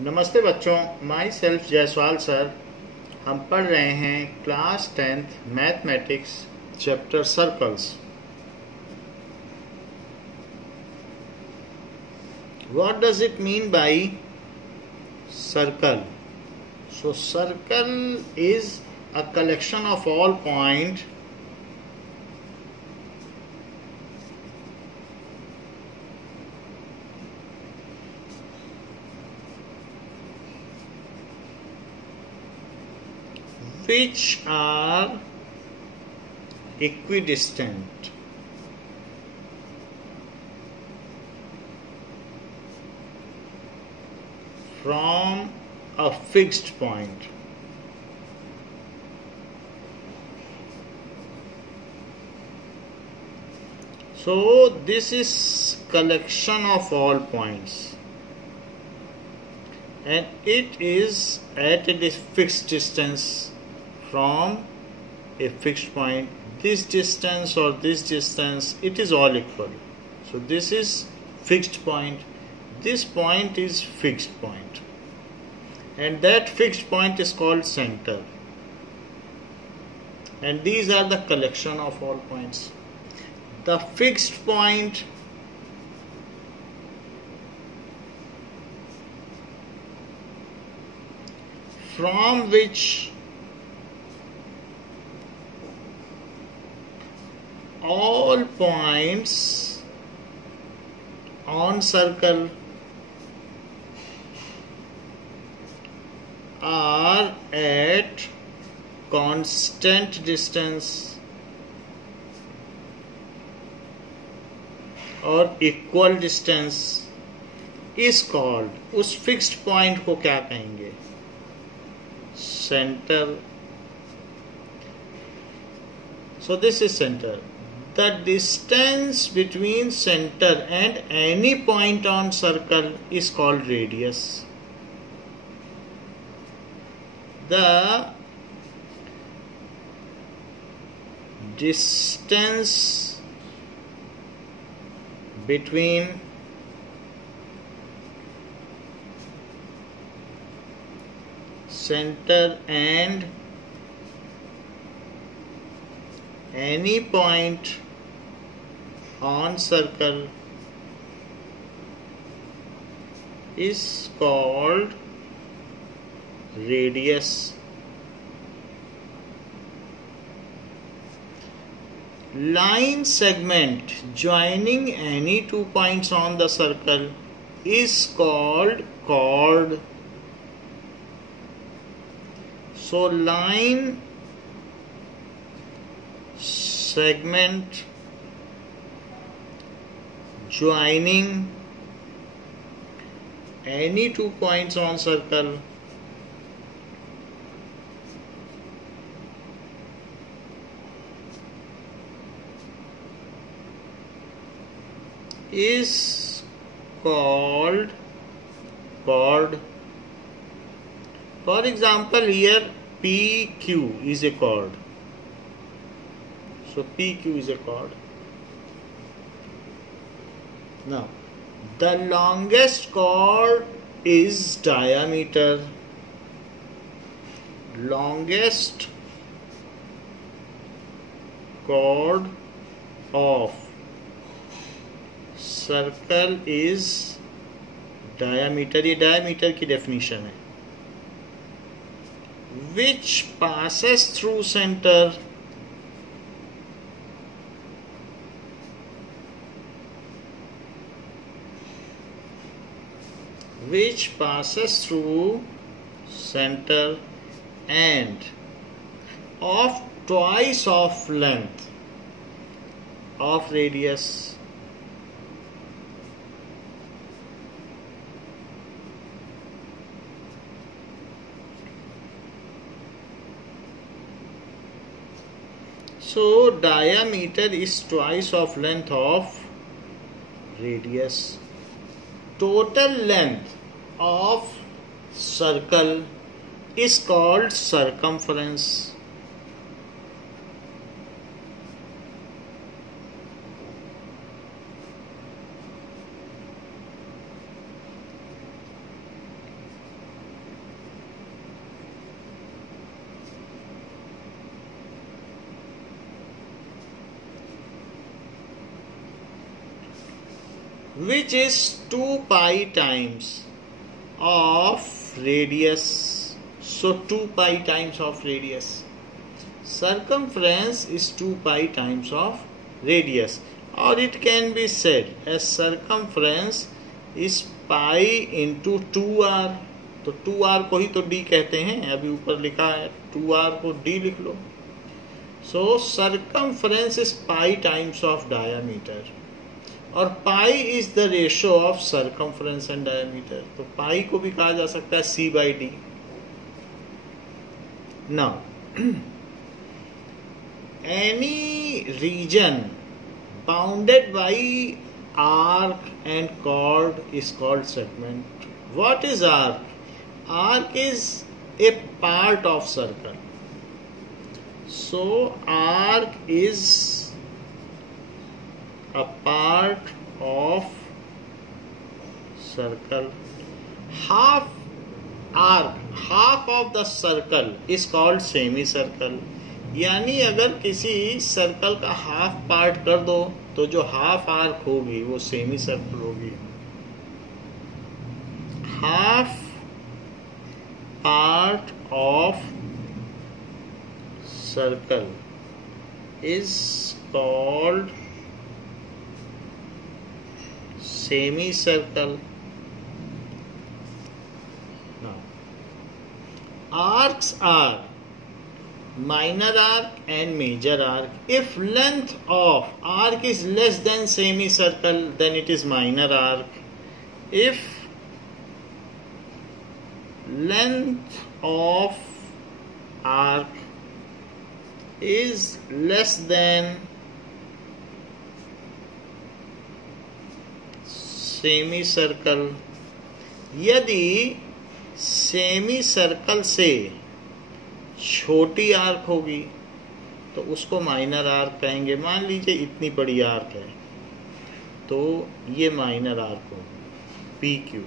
नमस्ते बच्चों, my self Jaiswal sir. हम पढ़ रहे हैं class 10th mathematics chapter circles. What does it mean by circle? So circle is a collection of all points which are equidistant from a fixed point. So this is collection of all points and it is at a fixed distance from a fixed point. This distance or this distance, it is all equal. So this is fixed point, this point is fixed point, and that fixed point is called center, and these are the collection of all points. The fixed point from which all points on circle are at constant distance और equal distance is called, उस fixed point को क्या कहेंगे? Centre. So this is centre. The distance between centre and any point on circle is called radius. The distance between center and any point on circle is called radius. Line segment joining any two points on the circle is called chord. So line segment joining any two points on circle is called chord. For example, here PQ is a chord. So PQ is a chord. Now, the longest chord is diameter. Longest chord of circle is diameter. ये diameter की definition है. विच passes through centre which passes through center and of twice of length of radius. So diameter is twice of length of radius. Total length of circle is called circumference. which is 2 pi times of radius. So 2 pi times of radius. Circumference is 2 pi times of radius, or it can be said as circumference is pi into 2r. तो 2r को ही तो d कहते हैं, अभी ऊपर लिखा है 2r को d लिख लो. So circumference is pi times of diameter, और pi is the ratio of circumference and diameter. तो pi को भी कहा जा सकता है c by d. Now any region bounded by arc and chord is called segment. What is arc? Arc is a part of circle. So arc is a part of circle. Half arc, half of the circle is called semicircle. यानी अगर किसी circle का half part कर दो तो जो half arc होगी वो सेमी सर्कल होगी. Half part of circle is called semi circle. Arcs are minor arc and major arc. If length of arc is less than semicircle, then it is minor arc. If length of arc is less than semicircle, यदि semi circle से छोटी arc होगी तो उसको minor arc कहेंगे. मान लीजिए इतनी बड़ी आर्क है तो ये माइनर आर्क होगी, पी क्यू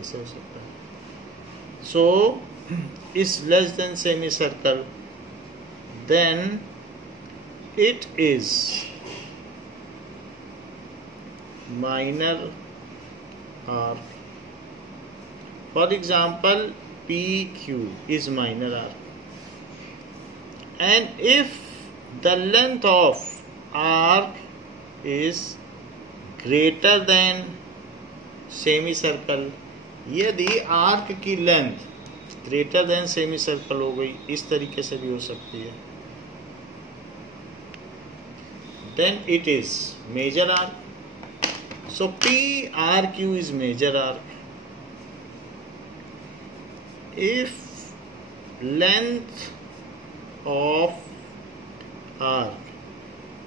ऐसे हो सकता है. So is less than semi circle, then it is minor arc. For example, PQ is minor arc, and if the length of arc is greater than semicircle, यदि arc की length greater than semicircle हो गई, इस तरीके से भी हो सकती है, then it is major arc. So PRQ is major arc. If length of arc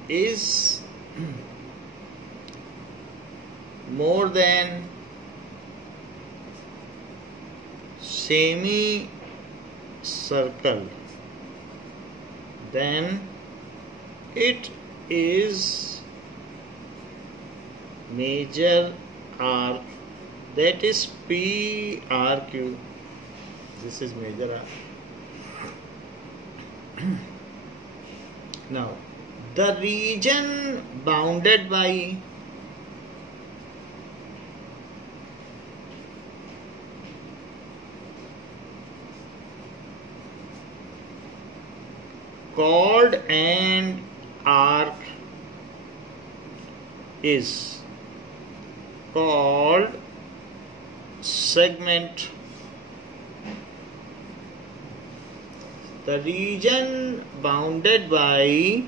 is more than semicircle, then it is major arc, that is PRQ. This is major arc. Now, the region bounded by chord and arc is called segment. The region bounded by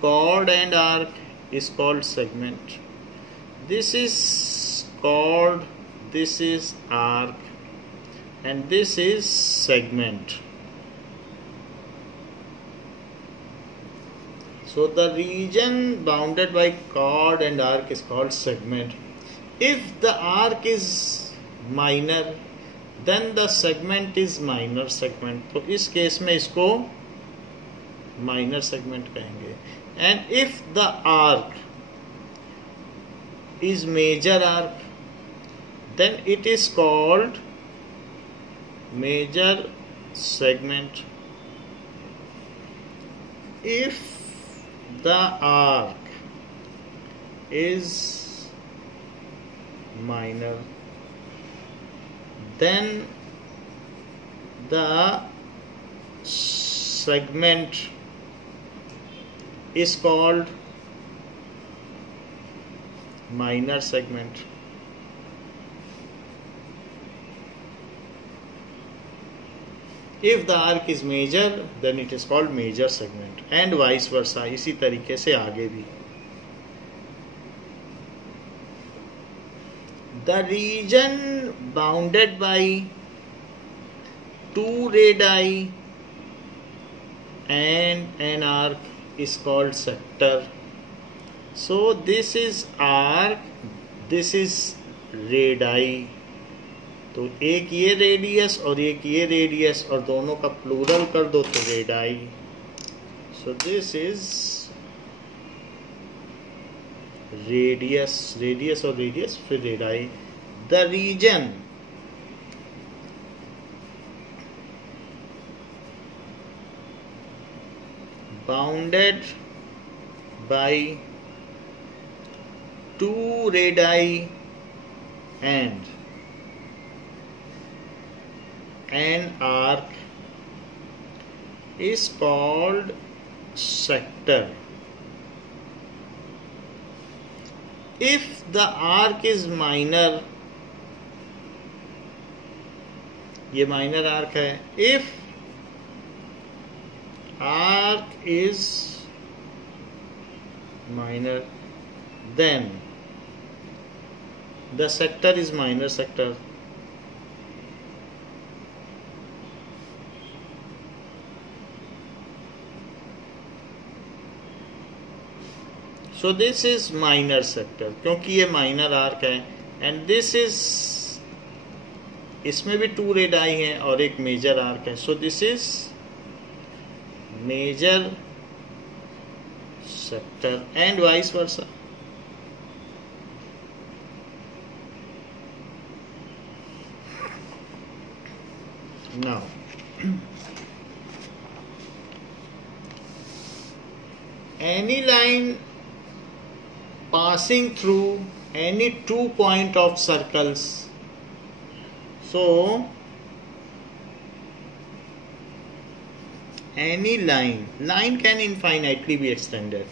chord and arc is called segment. This is chord, this is arc, and this is segment. So the region bounded by chord and arc is called segment. If the arc is minor, then the segment is minor segment. तो इस case में इसको minor segment कहेंगे. And if the arc is major arc, then it is called major segment. If the arc is minor, then the segment is called minor segment. If the arc is major, then it is called major segment, and vice versa. इसी तरीके से आगे भी. The region bounded by two radii and an arc is called sector. So this is arc, this is radii. तो एक ये radius और एक ये रेडियस और दोनों का प्लूरल कर दो तो radii. So this is radius, radius और रेडियस फिर radii. The reason bounded by two radii and an arc is called sector. If the arc is minor, ये minor arc है. If arc is minor, then the sector is minor sector. So this is minor sector क्योंकि ये minor arc है, and this is, इसमें भी two radii हैं और एक major arc है. So this is major sector and vice versa. Now any line passing through any 2 points of circles. So any line can infinitely be extended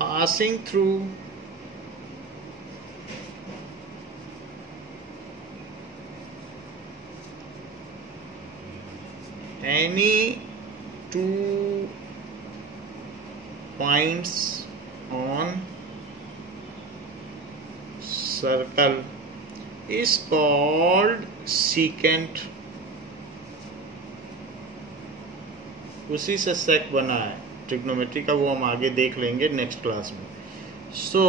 passing through any 2 points on circle is called secant. उसी से सेक बना है trigonometry का, वो हम आगे देख लेंगे नेक्स्ट क्लास में. So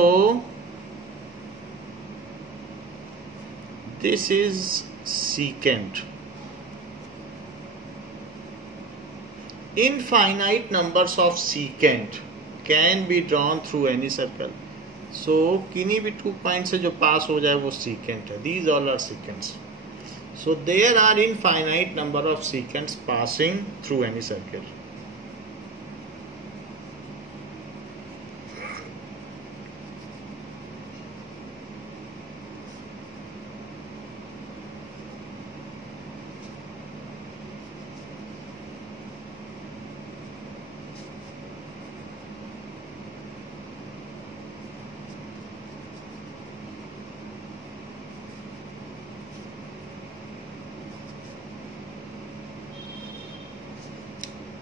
this is secant. Infinite numbers of secant can be drawn through any circle. So किन्हीं भी 2 पॉइंट से जो पास हो जाए वो secant है. These all are secants. So there are infinite number of secants passing through any circle.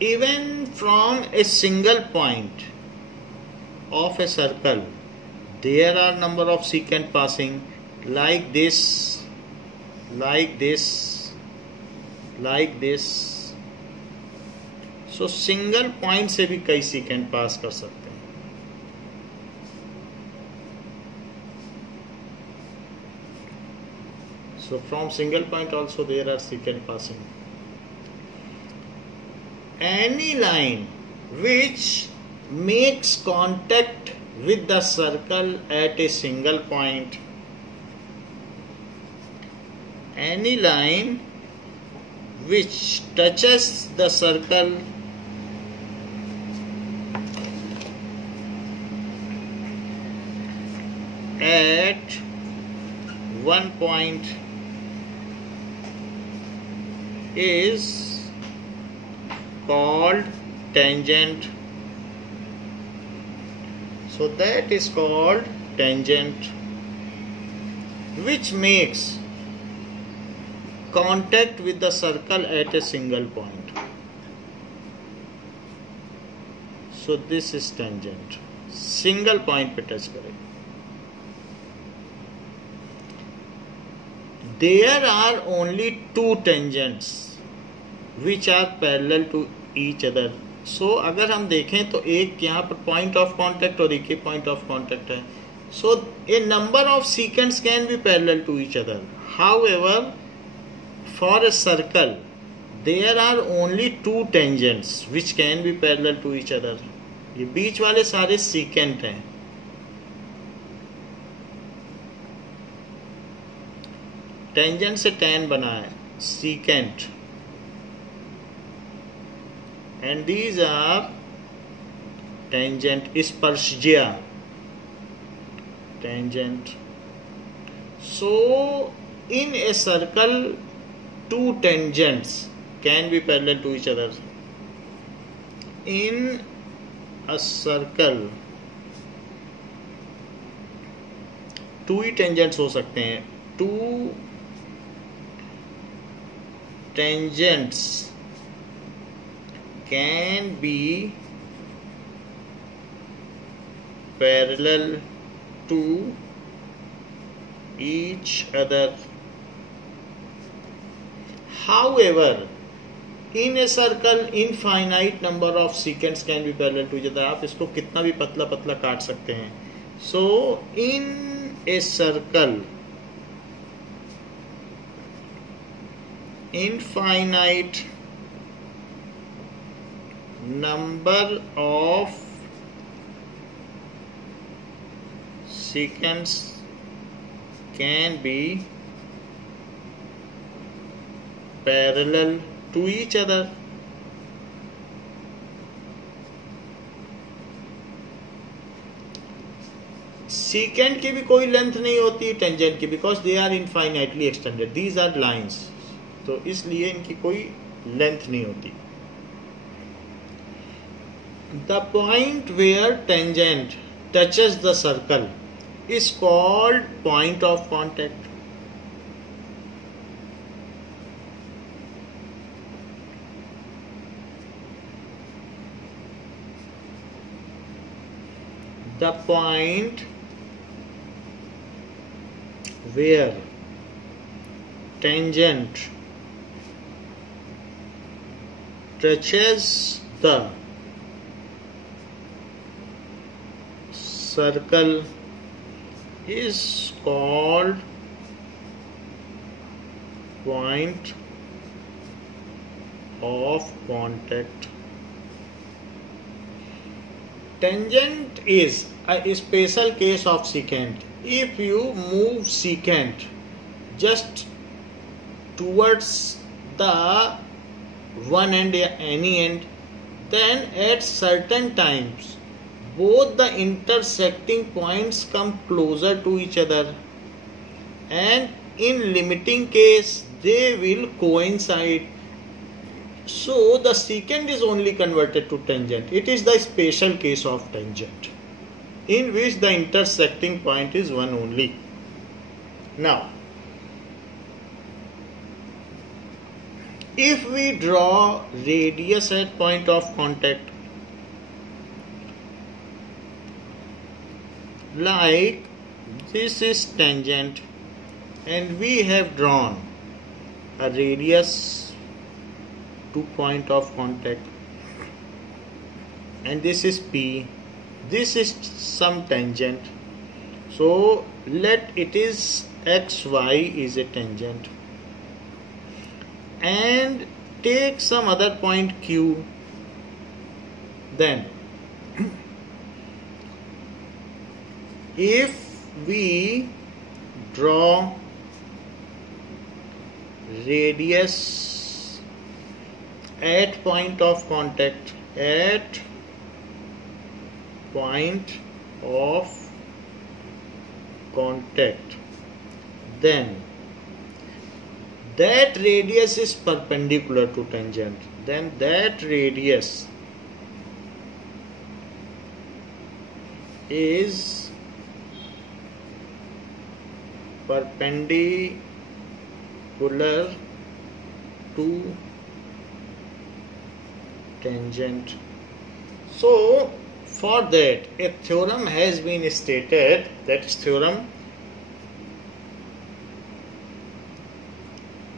Even from a single point of a circle, there are number of secant passing, like this, like this, like this. So single point से भी कई secant pass कर सकते हैं. So from single point also there are secant passing. Any line which makes contact with the circle at a single point, any line which touches the circle one point is called tangent. So that is called tangent, which makes contact with the circle at a single point. So this is tangent, single point पे touch करें. There are only two tangents which are parallel to each other. So अगर हम देखें तो एक यहाँ पर point of contact और एक point of contact है. So a number of secants can be parallel to each other. However, for a circle, there are only two tangents which can be parallel to each other. ये बीच वाले सारे secant हैं. Tangent से tan बना है, secant, and these are tangent, स्पर्शज्या, tangent. So in a circle, two tangents can be parallel to each other. In a circle, two he tangents हो सकते हैं. Two tangents can be parallel to each other. However, in a circle, infinite number of secants can be parallel to each other. आप इसको कितना भी पतला पतला काट सकते हैं. So in a circle, infinite number of secants can be parallel to each other. Secant की भी कोई लेंथ नहीं होती टेंजेंट की, because they are infinitely extended. These are lines, तो इसलिए इनकी कोई लेंथ नहीं होती. The point where tangent touches the circle is called point of contact. The point where tangent touches the circle is called point of contact. Tangent is a special case of secant. If you move secant just towards the one end or any end, then at certain times both the intersecting points come closer to each other, and in limiting case they will coincide. So the secant is only converted to tangent. It is the special case of tangent in which the intersecting point is one only. Now, if we draw radius at point of contact, like this is tangent and we have drawn a radius to point of contact, and this is P, this is some tangent. So let it is XY is a tangent, and take some other point Q. Then if we draw radius at point of contact, at point of contact, then that radius is perpendicular to tangent, then that radius is perpendicular to tangent. So for that a theorem has been stated, that is theorem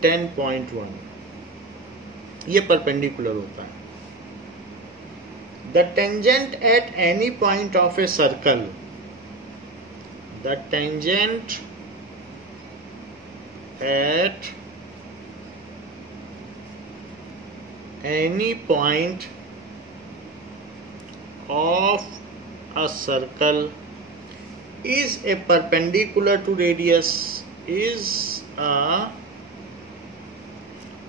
10.1, ये perpendicular होता है. The tangent at any point of a circle, the tangent at any point of a circle is a perpendicular to radius, is a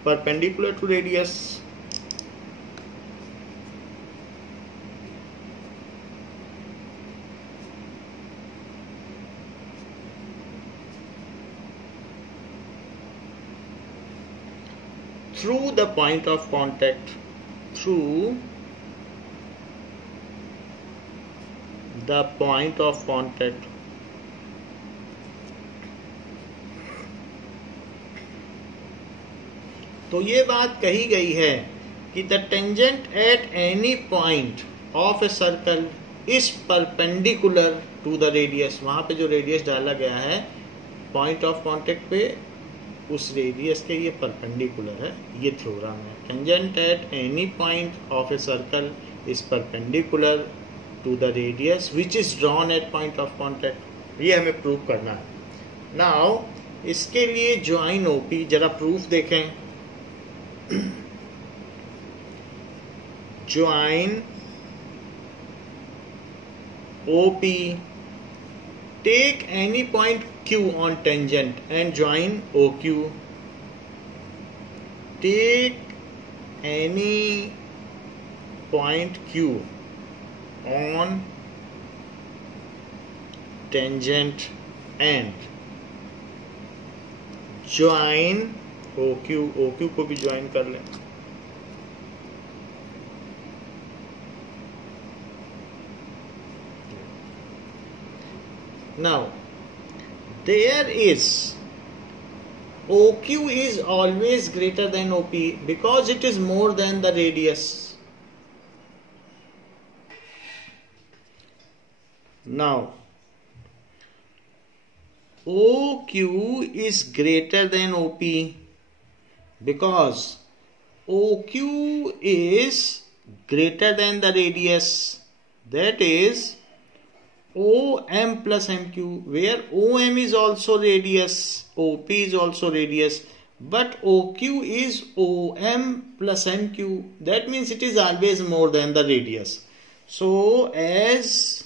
perpendicular to radius. Through the point of contact, through the point of contact. तो ये बात कही गई है कि the tangent at any point of a circle is perpendicular to the radius. वहां पे जो रेडियस डाला गया है पॉइंट ऑफ कांटेक्ट पे, उस रेडियस के ये परपेंडिकुलर है. ये थ्योरम है. Tangent at any point of a circle is perpendicular to the radius which is drawn at point of contact. ये हमें प्रूव करना है. नाउ इसके लिए ज्वाइन ओपी, जरा प्रूफ देखें. join OP, take any point Q on tangent and join OQ. Take any point Q on tangent and join OQ. OQ को भी ज्वाइन कर लें. Now there is OQ is always greater than OP because it is more than the radius. Now OQ is greater than OP because OQ is greater than the radius, that is OM plus MQ, where OM is also radius, OP is also radius, but OQ is OM plus MQ, that means it is always more than the radius. So as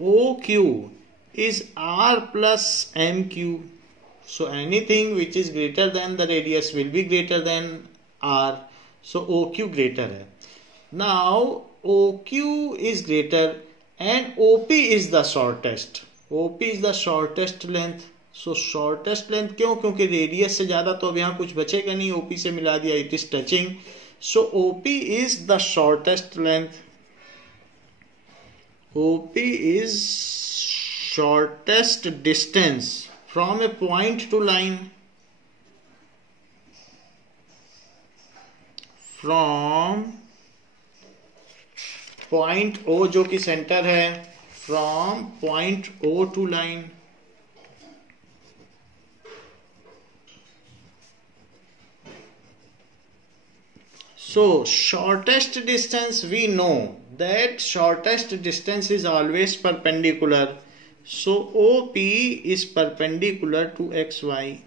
OQ is R plus MQ, so anything which is greater than the radius will be greater than R, so OQ greater है. Now OQ is greater and OP is the shortest. OP is the shortest length. So shortest length क्यों? क्योंकि radius से ज्यादा तो अब यहाँ कुछ बचेगा नहीं. OP से मिला दिया, it is touching. So OP is the shortest length. OP is shortest distance from a point to line. From point O जो कि सेंटर है, from point O to line. So shortest distance, we know that shortest distance is always perpendicular. So OP is perpendicular to XY.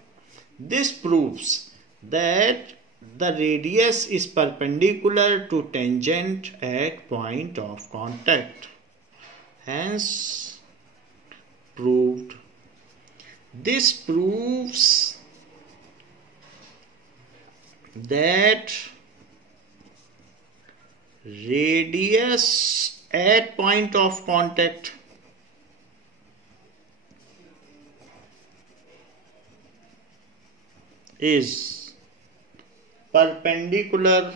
This proves that the radius is perpendicular to tangent at point of contact. Hence proved. This proves that radius at point of contact is perpendicular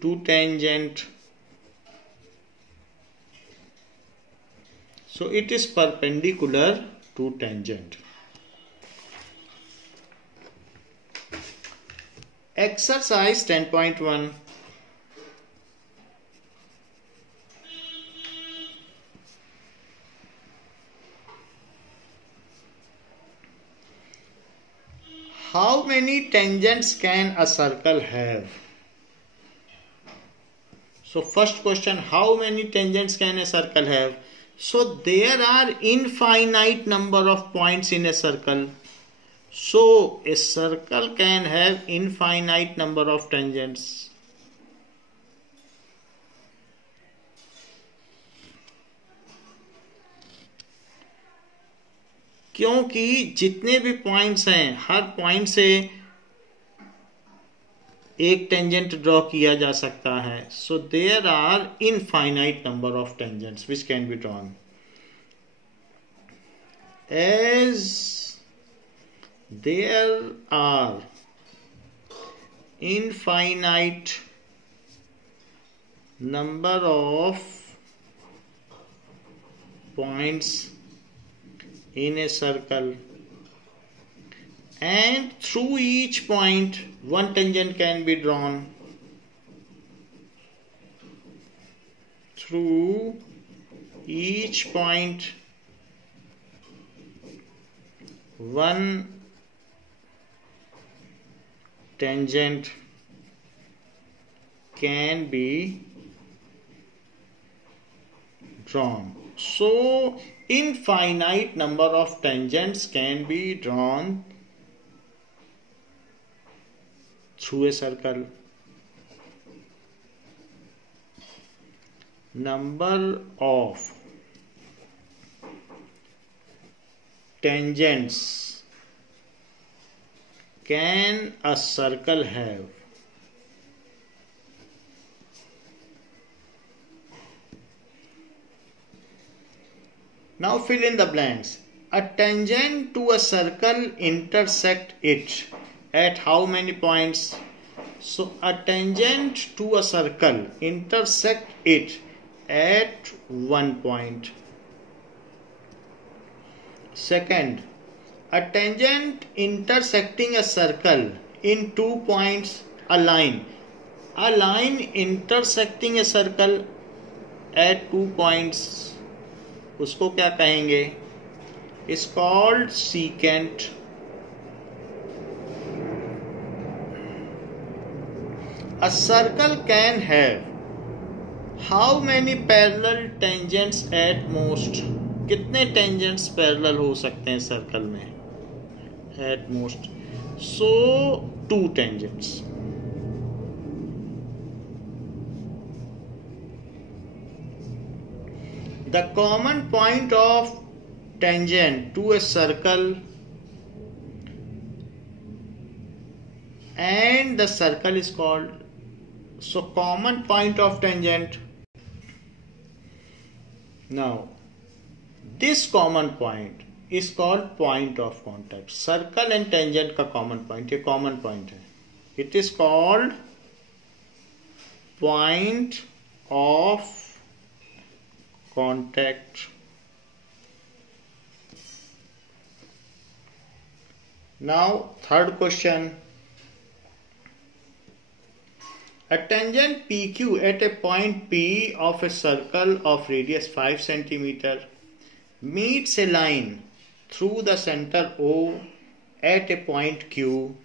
to tangent. So it is perpendicular to tangent. Exercise 10.1. How many tangents can a circle have? So first question, how many tangents can a circle have? So there are infinite number of points in a circle. So a circle can have infinite number of tangents. क्योंकि जितने भी points हैं हर point से एक tangent draw किया जा सकता है. So there are infinite number of tangents which can be drawn. As there are infinite number of points in a circle and through each point one tangent can be drawn. Through each point one tangent can be drawn. So infinite number of tangents can be drawn through a circle. Number of tangents can a circle have? Now fill in the blanks. A tangent to a circle intersect it at how many points? So a tangent to a circle intersect it at one point. Second, a tangent intersecting a circle in 2 points. A line. A line intersecting a circle at 2 points. उसको क्या कहेंगे? Is called secant. A circle can have how many parallel tangents at most? कितने tangents parallel हो सकते हैं circle में? At most. So 2 tangents. The common point of tangent to a circle and the circle is called. So common point of tangent. Now this common point is called point of contact. Circle and tangent का common point, ये common point है. It is called point of contact. Now third question. A tangent PQ at a point P of a circle of radius 5 cm meets a line through the center O at a point Q.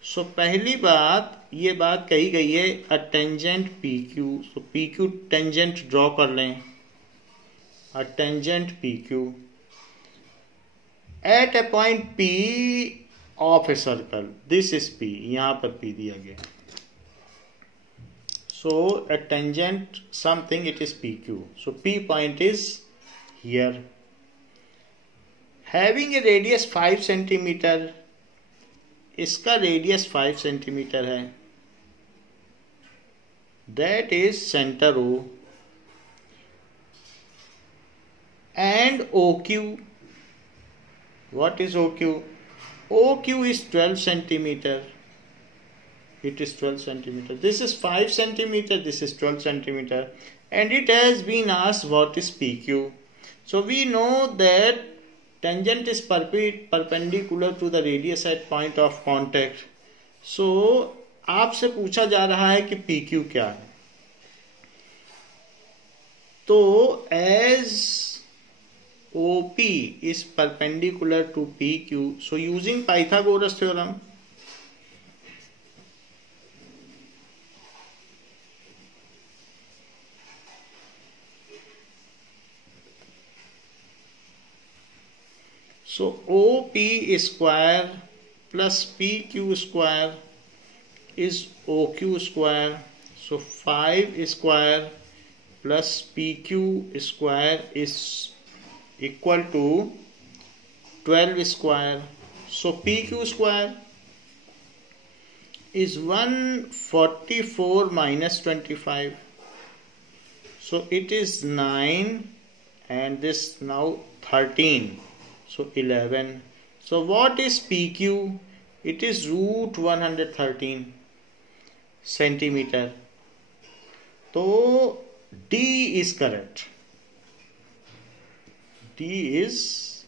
So पहली बात ये बात कही गई है a tangent PQ. So PQ tangent draw कर लें. A tangent PQ at a point P of a circle. This is P. यहाँ पर P दिया गया. So a tangent something, it is PQ. So P point is here. Having a radius 5 centimeter. इसका radius 5 centimeter है. That is center O. And and OQ. What is OQ? OQ is 12 centimeter. It is 12 centimeter. This is 5 centimeter. This is 12 centimeter. And it has been asked what is PQ. So we know that tangent is perpendicular to the radius at point of contact. So आपसे पूछा जा रहा है कि PQ क्या है. तो as OP is perpendicular to PQ, so using Pythagoras theorem, so OP square plus PQ square is OQ square. So 5 square plus PQ square is equal to 12 square. So PQ square is 144 minus 25. So it is 9 and this now 13. So 11. So what is PQ? It is root 113 centimeter. So D is correct. D is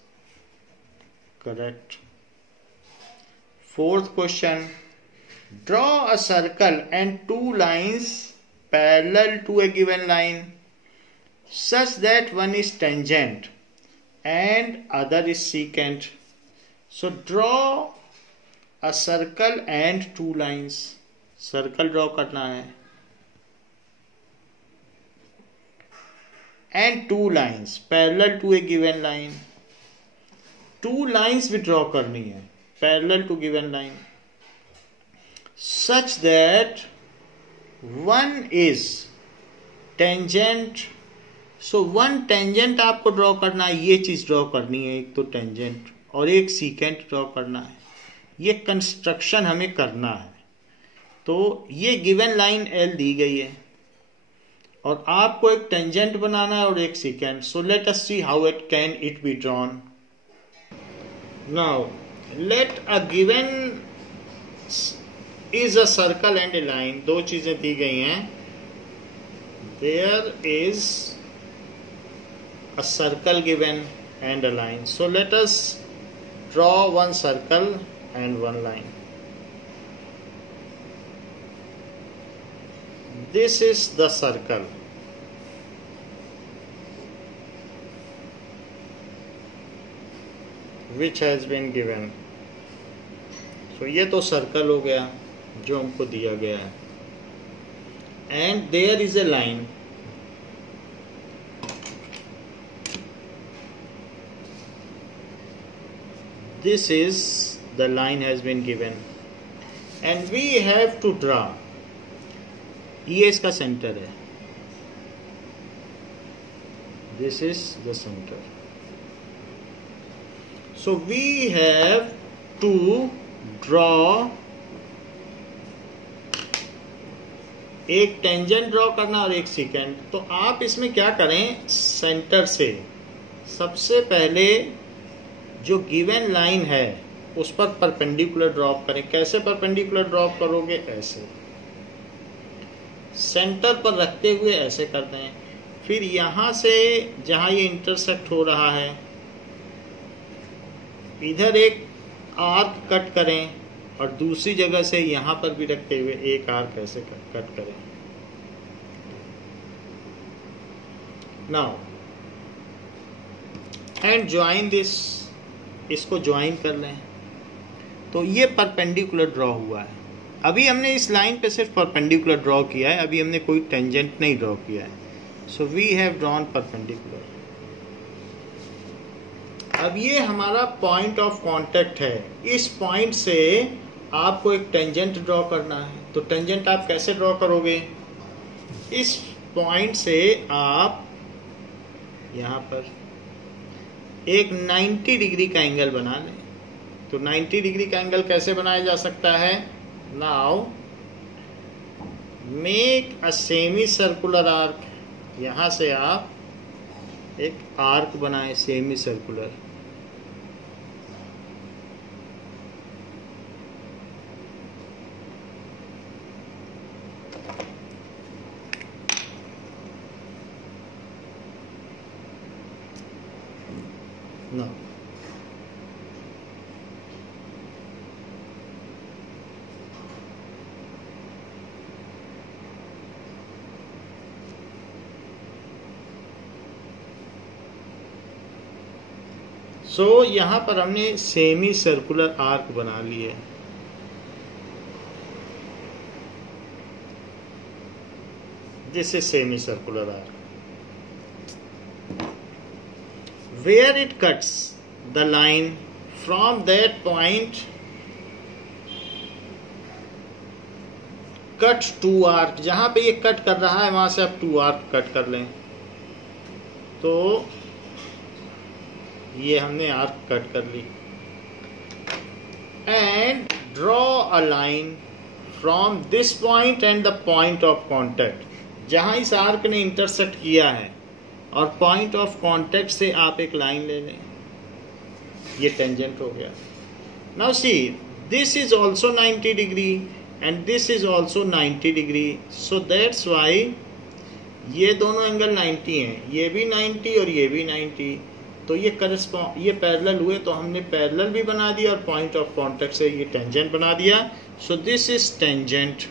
correct. Fourth question. Draw a circle and two lines parallel to a given line such that one is tangent and other is secant. So draw a circle and two lines. Circle draw करना है and two lines parallel to a given line. Two lines भी draw करनी है parallel to given line such that one is tangent. So one tangent आपको draw करना है, ये चीज ड्रॉ करनी है, एक तो टेंजेंट और एक सीकेंट ड्रॉ करना है. ये कंस्ट्रक्शन हमें करना है. तो ये गिवन लाइन एल दी गई है और आपको एक टेंजेंट बनाना है और एक secant. So let us see how it can it be drawn. Now let a given is a circle and a line. दो चीजें दी गई हैं. There is a circle given and a line. So let us draw one circle and one line. This is the circle. Which has been given. So ये तो circle हो गया जो हमको दिया गया है. And there is a line. This is the line has been given and we have to draw. ये इसका सेंटर है. This is the center. So we have to draw एक टेंजेंट ड्रॉ करना और एक सीकेंट. तो आप इसमें क्या करें, सेंटर से सबसे पहले जो गिवन लाइन है उस पर परपेंडिकुलर ड्रॉप करें. कैसे परपेंडिकुलर ड्रॉप करोगे, ऐसे सेंटर पर रखते हुए ऐसे करते हैं. फिर यहां से जहां ये इंटरसेक्ट हो रहा है इधर एक आर्क कट करें और दूसरी जगह से यहां पर भी रखते हुए एक आर्क ऐसे कट करें. Now and join this. इसको ज्वाइन कर लें तो ये परपेंडिकुलर ड्रॉ हुआ है. अभी हमने इस लाइन पे सिर्फ परपेंडिकुलर ड्रॉ किया है, अभी हमने कोई टेंजेंट नहीं ड्रॉ किया है. So we have drawn perpendicular. अब ये हमारा पॉइंट ऑफ कांटेक्ट है. इस पॉइंट से आपको एक टेंजेंट ड्रॉ करना है. तो टेंजेंट आप कैसे ड्रॉ करोगे, इस पॉइंट से आप यहां पर एक 90 डिग्री का एंगल बना लें. तो 90 डिग्री का एंगल कैसे बनाया जा सकता है. Now make a semi circular arc. यहां से आप एक आर्क बनाए सेमी सर्कुलर। ना यहाँ पर हमने सेमी सर्कुलर आर्क बना लिए। This is semi circular arc where it cuts the line from that point cut to arc। जहां पे ये कट कर रहा है वहां से आप 2 आर्क कट कर लें। तो ये हमने आर्क कट कर ली। And draw a line from this point and the point of contact. जहां इस आर्क ने इंटरसेक्ट किया है और पॉइंट ऑफ कांटेक्ट से आप एक लाइन ले लें, ये टेंजेंट हो गया। Now see this is also 90 degree and this is also 90 degree, so that's why ये दोनों एंगल 90 हैं, ये भी 90 और ये भी 90। तो ये ये पैरेलल हुए, तो हमने पैरेलल भी बना दिया और पॉइंट ऑफ कांटेक्ट से ये टेंजेंट बना दिया। So this is tangent.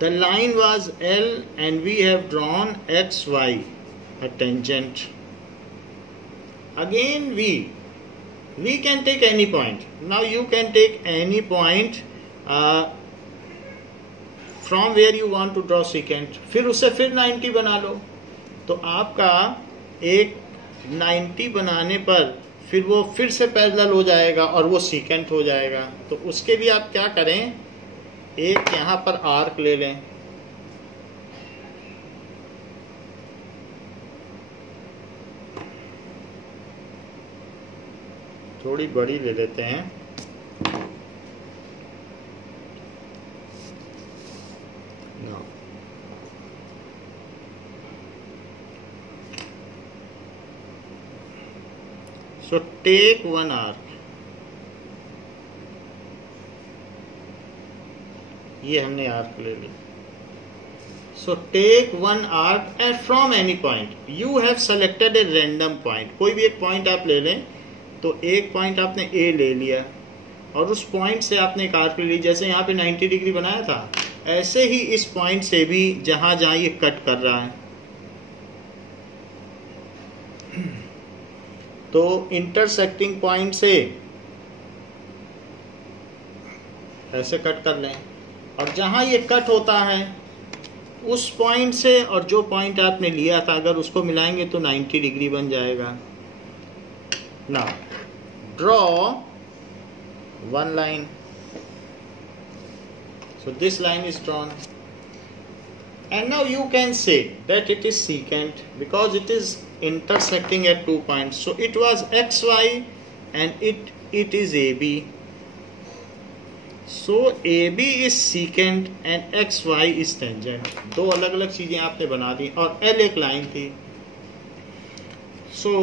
The line was L and we have drawn XY, a tangent. Again we can take any point. Now you can take any point from where you want to draw secant. फिर उसे फिर 90 बना लो। तो आपका एक 90 बनाने पर फिर वो फिर से पैरेलल हो जाएगा और वो secant हो जाएगा। तो उसके लिए आप क्या करें, एक यहां पर आर्क ले लें, थोड़ी बड़ी ले लेते हैं। no. So take one arc, ये हमने आर्क ले ली। So take one arc and from any point you have selected a random point. कोई भी एक पॉइंट आप ले लें। तो एक पॉइंट आपने ए ले लिया और उस पॉइंट से आपने एक आर्क ले ली। जैसे यहाँ पे 90 डिग्री बनाया था, ऐसे ही इस पॉइंट से भी जहां जहां ये कट कर रहा है, तो इंटरसेक्टिंग पॉइंट से ऐसे कट कर लें। और जहां ये कट होता है उस पॉइंट से और जो पॉइंट आपने लिया था अगर उसको मिलाएंगे तो 90 डिग्री बन जाएगा। Now draw one line. So this line is drawn, and now you can say that it is secant because it is intersecting at 2 points. So it was XY and it is AB. So AB is secant and XY is tangent. दो अलग अलग चीजें आपने बना दी और L एक line थी। So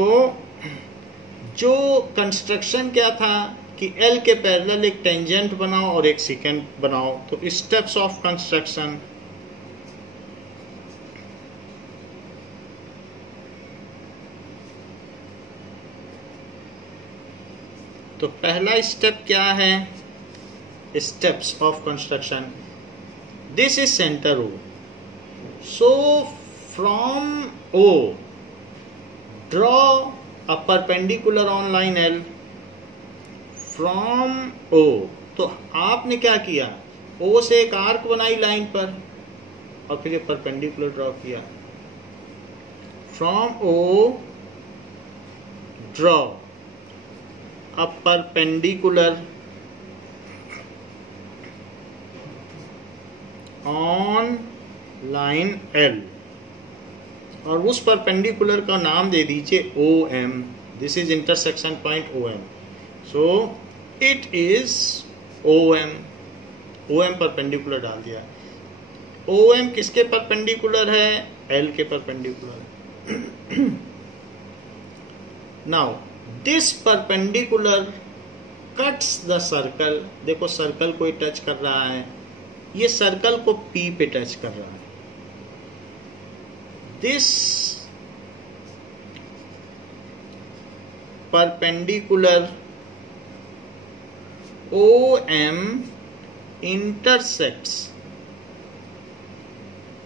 जो कंस्ट्रक्शन क्या था कि L के पैरेलल एक टेंजेंट बनाओ और एक सेकेंट बनाओ। तो स्टेप्स ऑफ कंस्ट्रक्शन, तो पहला स्टेप क्या है, steps of construction. This is centre O, so from O draw a perpendicular on line L from O। तो आपने क्या किया, O से एक आर्क बनाई लाइन पर और फिर ये परपेंडिकुलर ड्रॉ किया। From O draw a perpendicular on line L और उस परपेंडिकुलर का नाम दे दीजिए OM। This is intersection point OM। So it is OM। OM perpendicular डाल दिया। OM किसके परपेंडिकुलर है, L के perpendicular. Now this perpendicular cuts the circle, देखो सर्कल को टच कर रहा है, ये सर्कल को P पे टच कर रहा है। This perpendicular OM intersects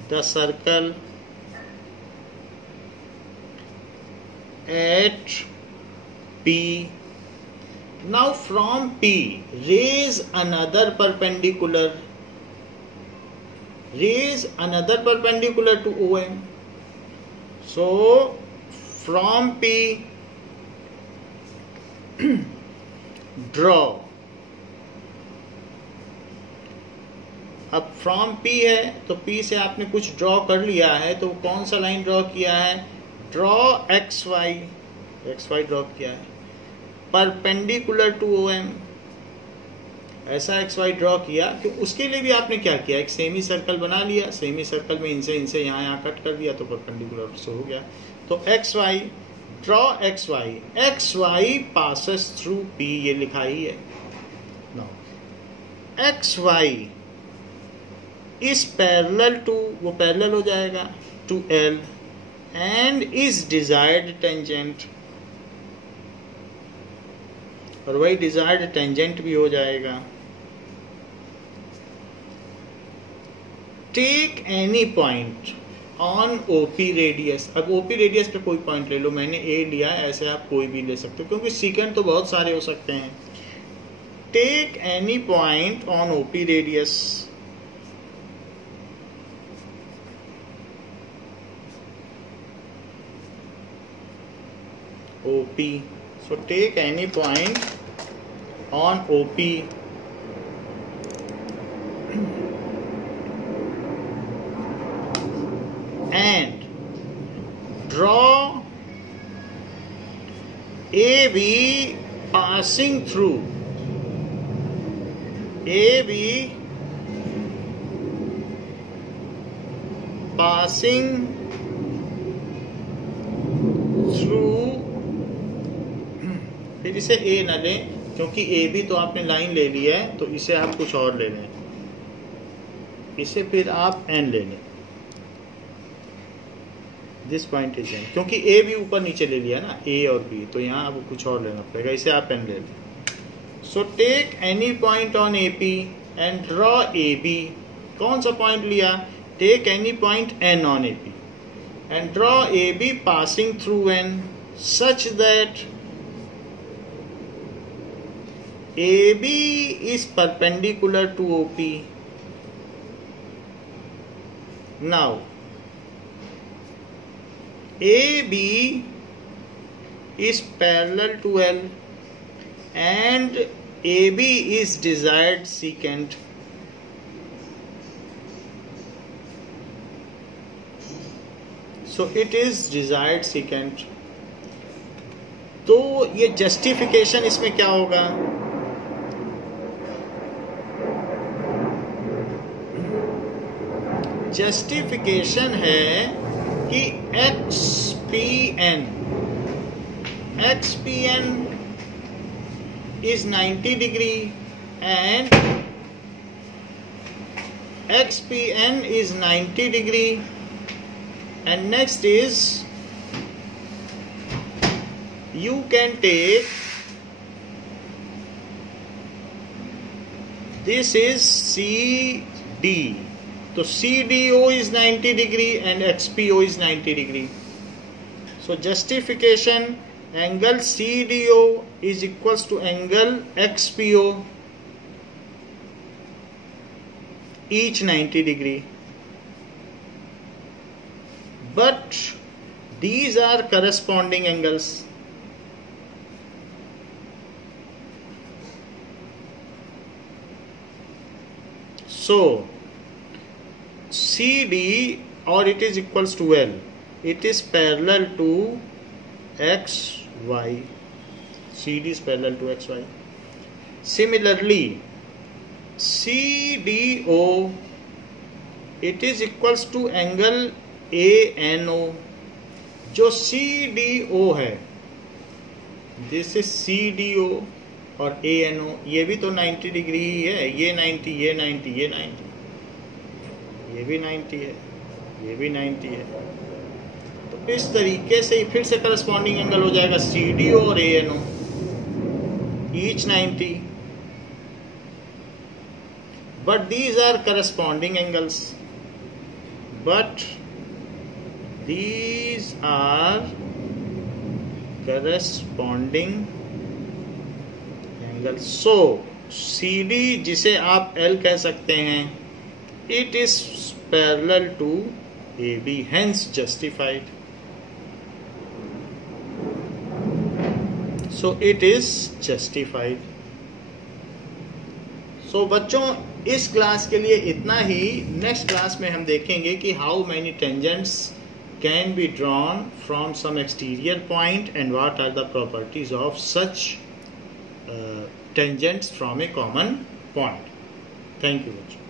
the circle at P. Now from P raise another perpendicular to OM. So from P draw, अब फ्रॉम P है तो P से आपने कुछ ड्रॉ कर लिया है, तो कौन सा लाइन ड्रॉ किया है, ड्रॉ XY ड्रॉ किया है परपेंडिकुलर टू OM, ऐसा XY ड्रॉ किया। कि उसके लिए भी आपने क्या किया, एक सेमी सर्कल बना लिया, सेमी सर्कल में इनसे यहाँ कट कर दिया तो परपेंडिकुलर से हो गया। तो XY, draw XY passes through P, ये लिखा ही है। Now XY is parallel to, वो पैरेलल हो जाएगा to L and is desired tangent, और वही desired tangent भी हो जाएगा। Take any point on OP radius, अब OP radius पे कोई पॉइंट ले लो, मैंने A लिया, ऐसे आप कोई भी ले सकते हो क्योंकि सेकेंड तो बहुत सारे हो सकते हैं। Take any point on OP radius, OP. So take any point on OP and draw AB passing through फिर इसे A न लें क्योंकि A भी तो आपने लाइन ले ली है, तो इसे आप कुछ और ले लें, इसे फिर आप N ले लें। दिस पॉइंट इज N, क्योंकि A भी ऊपर नीचे ले लिया ना, A और B, तो यहाँ अब कुछ और लेना पड़ेगा, इसे आप N ले लें। So take any point on AP and draw AB, कौन सा पॉइंट लिया, take any point N on AP and draw AB passing through N such that AB is perpendicular to OP. Now AB is parallel to L and AB is desired secant. So it is desired secant. तो ये justification इसमें क्या होगा, justification है कि XPN is 90 degree and XPN is 90 degree, and next is you can take this is CD, so CDO is 90 degree and XPO is 90 degree. So justification, angle CDO is equals to angle XPO, each 90 degree, but these are corresponding angles. So CD, or it is equals to L, it is parallel to XY, CD is parallel to XY. Similarly CDO, it is equals to angle ANO, जो CDO है, this is CDO और ANO, ये भी तो 90 degree ही है, ये 90, ये 90, ये 90, ये भी 90 है, ये भी 90 है। तो इस तरीके से फिर से करस्पॉन्डिंग एंगल हो जाएगा CDO और ANO, each 90, but these are corresponding angles, but these are corresponding angles. So CD, जिसे आप L कह सकते हैं, it is parallel to AB, hence justified. So it is justified. So बच्चों, इस क्लास के लिए इतना ही। नेक्स्ट क्लास में हम देखेंगे कि how many tangents can be drawn from some exterior point and what are the properties of such tangents from a common point. Thank you बच्चों।